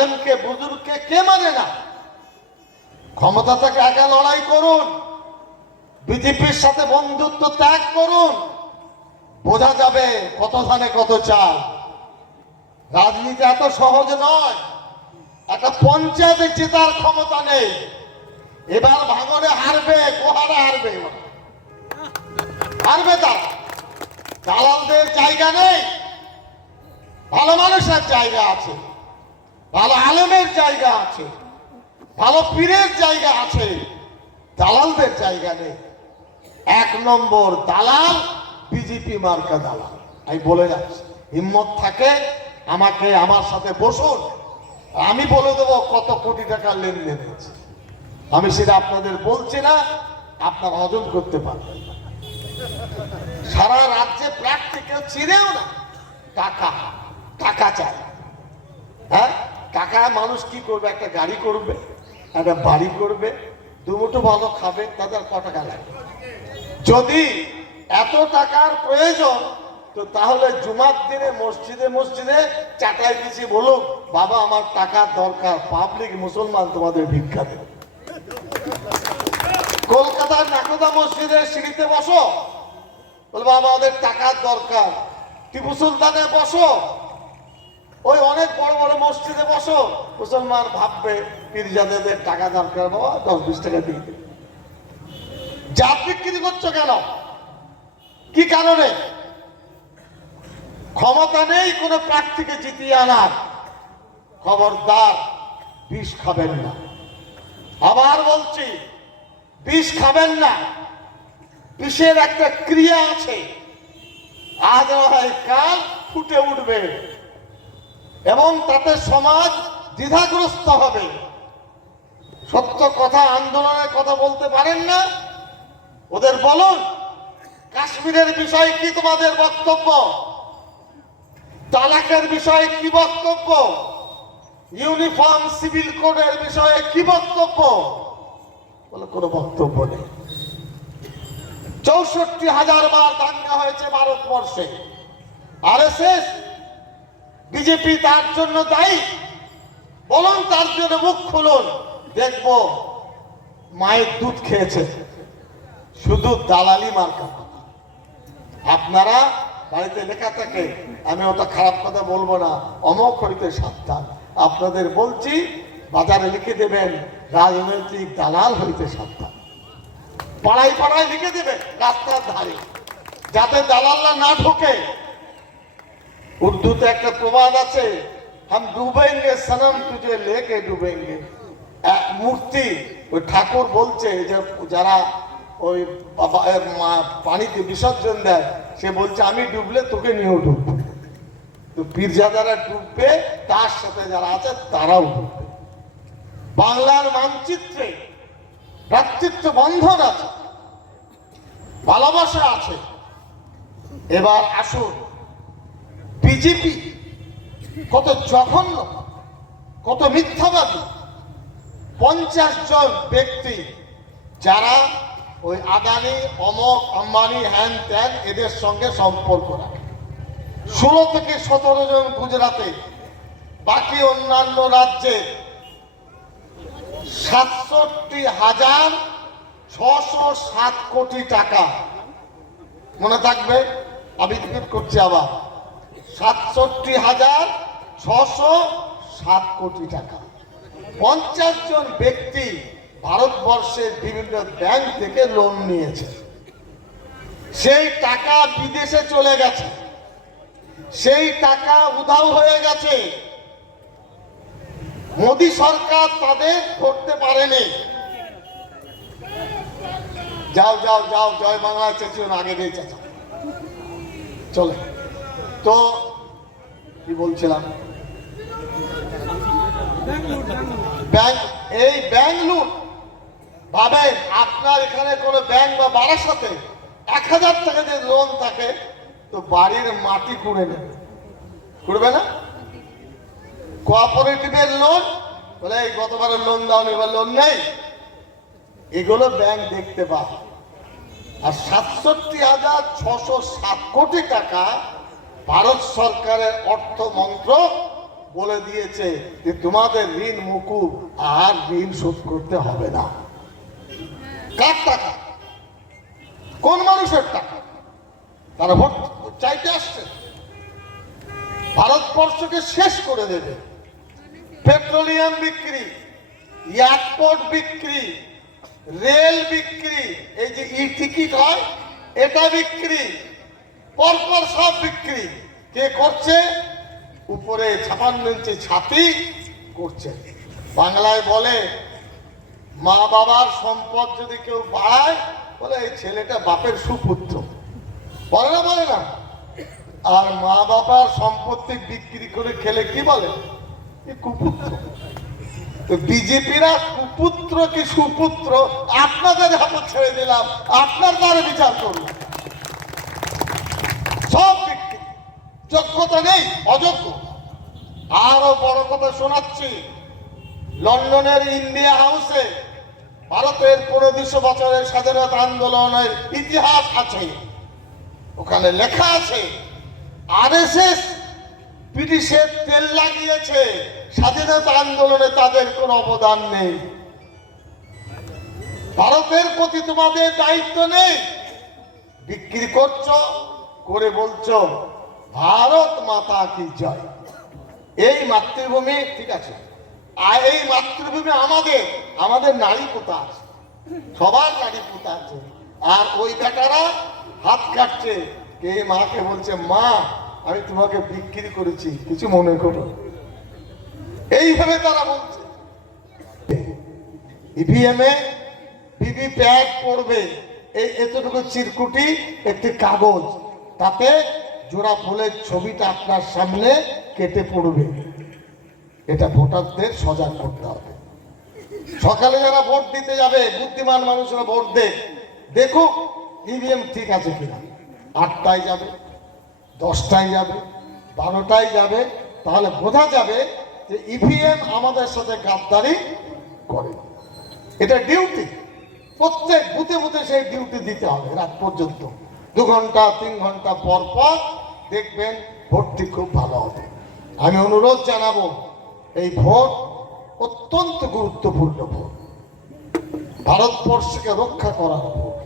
আলেমকে বুজুর্গকে কে মানে না? ক্ষমতা থেকে একা লড়াই করুন, বিজেপির সাথে বন্ধুত্ব ত্যাগ করুন, বোঝা যাবে কত ধানে কত চাল। রাজনীতি এত সহজ নয়, একটা পঞ্চায়েতে জেতার ক্ষমতা নেই। এবার ভাঙনে হারবে, কোহারে হারবে হারবে তারা। দালালদের জায়গা নেই, ভালো মানুষের জায়গা আছে। ভালো আলেমের জায়গা আছে, ভালো পীরের জায়গা আছে, দালালদের জায়গা নেই। এক নম্বর দালাল বিজেপি মার্কা দালাল। আমি বলে যাচ্ছি, হিম্মত থাকে, আমাকে আমার সাথে বসুন, আমি বলে দেবো কত কোটি টাকার লেনদেন হয়েছে। আমি সেটা আপনাদের বলছি না, আপনার হজম করতে পারবেন না। সারা রাজ্যে কেউ চিনেও না, টাকা টাকা হ্যাঁ টাকা মানুষ কি করবে? একটা গাড়ি করবে, একটা বাড়ি করবে দুমুঠো ভালো খাবে তাদের ক টাকা লাগবে যদি এত টাকার প্রয়োজন, তো তাহলে জুমার দিনে, মসজিদে মসজিদে চাটাই পিছিয়ে বলুক, বাবা, আমার টাকার দরকার, পাবলিক মুসলমান তোমাদের ভিক্ষা দেবে। কলকাতার নাকদা মসজিদের সিঁড়িতে বসো। বল বাবা, আমাদের টাকার দরকার। টিপু সুলতানে বসো। ওই অনেক বড় বড় মসজিদে বসো। মুসলমান ভাববে, পীরজাদেদের টাকা দরকার বাবা দশ বিশ টাকা দিয়ে দেবে। জাত বিক্রি করছ কেন? কি কারণে? ক্ষমতা নেই কোনো প্রার্থীকে জিতিয়ে আনার। খবরদার, বিষ খাবেন না। আবার বলছি, বিষ খাবেন না। বিষের একটা ক্রিয়া আছে। আজ কাল ফুটে উঠবে। এবং তাতে সমাজ দ্বিধাগ্রস্ত হবে। সত্য কথা আন্দোলনের কথা বলতে পারেন না। ওদের বলুন, কাশ্মীরের বিষয়ে কি তোমাদের বক্তব্য? তালাকের বিষয়ে কি বক্তব্য? ইউনিফর্ম সিভিল কোডের বিষয়ে কি বক্তব্য? বলে কোনো বক্তব্য নেই। চৌষট্টি হাজার বার দাঙ্গা হয়েছে ভারতবর্ষে। আর বিজেপি তার জন্য দায়ী। বলুন, তার জন্য মুখ খুলুন। দেখব, মায়ের দুধ খেয়েছে। শুধু দালালি মার্কা। আপনারা বাড়িতে লেখা থাকে, আমি ওটা খারাপ কথা বলব না অমক হইতে সাবধান। আপনাদের বলছি, বাজারে লিখে দেবেন, রাজনৈতিক দালাল হইতে সাবধান। পাড়ায় পাড়ায় লিখে দেবেন, রাস্তার ধারে। যাতে দালালরা না ঢোকে উর্দুতে একটা প্রবাদ আছে, হাম ডুবেঙ্গে সনম তুঝে লেকে ডুবেঙ্গে। এক মূর্তি, ওই ঠাকুর বলছে যে, যারা ওই পানিতে বিসর্জন দেয়, সে বলছে, আমি ডুবলে তোকে নিয়েও ডুববো। তো পীরজাদারা ডুববে, তার সাথে যারা আছে, তারাও ডুববে। বাংলার মানচিত্রে ভ্রাতৃত্ব বন্ধন আছে, ভালোবাসা আছে। এবার আসুন বিজেপি, কত জঘন্য, কত মিথ্যাবাদী, পঞ্চাশ জন ব্যক্তি যারা ওই আদানি, অমক, আম্বানি, হ্যান ত্যান এদের সঙ্গে সম্পর্ক রাখে। ষোলো থেকে সতেরো জন গুজরাটে, বাকি অন্যান্য রাজ্যে সাতষট্টি হাজার ছশো সাত কোটি টাকা মনে থাকবে? আমি করছি আবার। সাতষট্টি হাজার ছশো সাত কোটি টাকা। পঞ্চাশ জন ব্যক্তি ভারতবর্ষের বিভিন্ন ব্যাংক থেকে লোন নিয়েছে। সেই টাকা বিদেশে চলে গেছে। সেই টাকা উধাও হয়ে গেছে। মোদী সরকার তাদের করতে পারেনি। যাও যাও যাও জয় বাংলা না, আগে দিয়ে চেঁচাও। চলে। তো কি বলছিলাম? এই ব্যাংক লুট ভাবেন আপনার এখানে কোনো ব্যাংক বা বাড়ার সাথে এক হাজার টাকা যে লোন থাকে, তো বাড়ির মাটি কুড়ে নেবে কুড়বে না? কোঅপারেটিভের লোন বলে এই গতবারের লোন দাও, এবার লোন নেই। এগুলো ব্যাংক দেখতে পায়। আর সাতষট্টি হাজার ছশো সাত কোটি টাকা ভারত সরকারের অর্থ মন্ত্রক বলে দিয়েছে যে তোমাদের ঋণ, মুকুব আর ঋণ শোধ করতে হবে না। কার টাকা? কোন মানুষের টাকা? তারা ভোট চাইতে আসছে। ভারতবর্ষকে শেষ করে দেবে। পেট্রোলিয়াম বিক্রি, এয়ারপোর্ট বিক্রি, রেল বিক্রি, এই যে ই টিকিট হয়, এটা বিক্রি পরপর সব বিক্রি। কে করছে? উপরে ছাপান্ন ইঞ্চি ছাতি করছে। বাংলায় বলে, মা বাবার সম্পদ যদি কেউ বাড়ায় বলে এই ছেলেটা বাপের সুপুত্র। বলে না বলে না। আর মা বাবার সম্পত্তি বিক্রি করে খেলে কি বলে? কুপুত্র। তো বিজেপিরা কুপুত্র কি সুপুত্র? আপনাদের হাতে ছেড়ে দিলাম। আপনার দ্বারা বিচার করুন সব বিক্রি যোগ্যতা নেই, অযোগ্য। আরও বড় কথা শোনাচ্ছি, লন্ডনের ইন্ডিয়া হাউসে ভারতের পনেরোশো বছরের স্বাধীনতা আন্দোলনের ইতিহাস আছে। ওখানে লেখা আছে, আরএসএস ব্রিটিশের তেল লাগিয়েছে, স্বাধীনতা আন্দোলনে তাদের কোনো অবদান নেই। ভারতের প্রতি তোমাদের দায়িত্ব নেই। বিক্রি করছ, করে বলছো ভারত মাতা কি জয়? এই মাতৃভূমি, ঠিক আছে? আর এই মাতৃভূমি আমাদের আমাদের নারী পোতা আছে, সবার নারী পোতা আছে। আর ওই বেটারা হাত কাটছে, কে মাকে বলছে, মা, আমি তোমাকে বিক্রি করেছি, কিছু মনে করো। এইভাবে তারা বলছে। ইভিএম এ ভিভি প্যাড পড়বে। এই এতটুকু চিরকুটি একটি কাগজ। তাতে জোড়া ফুলের ছবিটা আপনার সামনে কেটে পড়বে। এটা ভোটারদের সজাগ করতে হবে। সকালে যারা ভোট দিতে যাবে, বুদ্ধিমান মানুষরা ভোট দেখ। দেখুক, ইভিএম ঠিক আছে কিনা। আটটায় যাবে, দশটায় যাবে, বারোটায় যাবে, তাহলে বোঝা যাবে যে ইভিএম আমাদের সাথে গাদ্দারি করে। এটা ডিউটি। প্রত্যেক বুথে বুথে সেই ডিউটি দিতে হবে রাত পর্যন্ত। দু ঘণ্টা, তিন ঘণ্টা পর পর দেখবেন ভোটটি খুব ভালো হবে। আমি অনুরোধ জানাব, এই ভোট অত্যন্ত গুরুত্বপূর্ণ ভোট। ভারতবর্ষকে রক্ষা করার ভোট,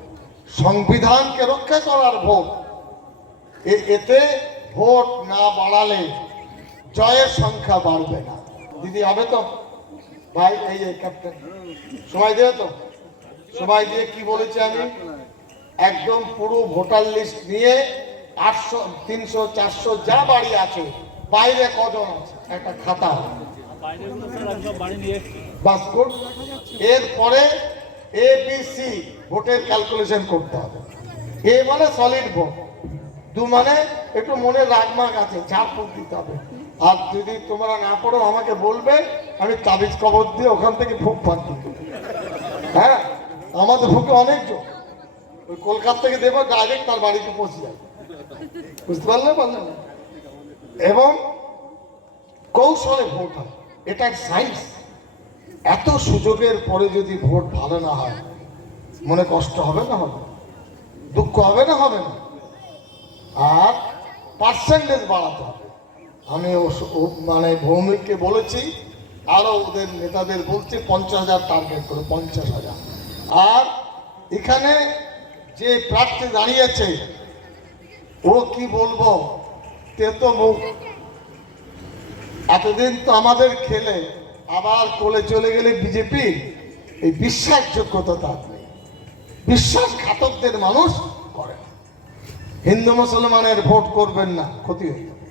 সংবিধানকে রক্ষা করার ভোট। এতে ভোট না বাড়ালে জয়ের সংখ্যা বাড়বে না। দিদি হবে তো? ভাই, এই এই ক্যাপ্টেন, সময় দেবে তো? সময় দিয়ে কি বলেছি আমি? একদম পুরো ভোটার লিস্ট নিয়ে আটশো, তিনশো, চারশো, যা বাড়ি আছে, বাইরে কজন আছে? একটা খাতা। এরপরে এ বি সি ভোটের ক্যালকুলেশন করতে হবে। এ মানে সলিড দু মানে একটু মনে আছে দিতে হবে। আর যদি তোমরা না পড়ো, আমাকে বলবে, আমি তাবিজ কবর দিয়ে ওখান থেকে ফুক ফাঁক হ্যাঁ? আমাদের ফুকে অনেক জোর। ওই কলকাতা থেকে দেবো ডাইরেক্ট তার বাড়িতে পৌঁছে যাবে। বুঝতে পারলে পারলে এবং কৌশলে ভোট হয়। এটা সাইন্স এত সুযোগের পরে যদি ভোট ভালো না হয়, মনে কষ্ট হবে না হবে? দুঃখ হবে না হবে না? আর পার্সেন্টেজ বাড়াতে হবে। আমি মানে ভৌমিককে বলেছি, আরও ওদের নেতাদের বলছি, পঞ্চাশ হাজার টার্গেট করে, পঞ্চাশ হাজার। আর এখানে যে প্রার্থী দাঁড়িয়েছে ও কি বলব? তেতো মুখ। এতদিন তো আমাদের খেলে, আবার কোলে চলে গেলে বিজেপি, এই বিশ্বাসযোগ্যতা তার নেই। বিশ্বাসঘাতকদের মানুষ করে হিন্দু মুসলমানের ভোট করবেন না, ক্ষতি হয়ে যাবে।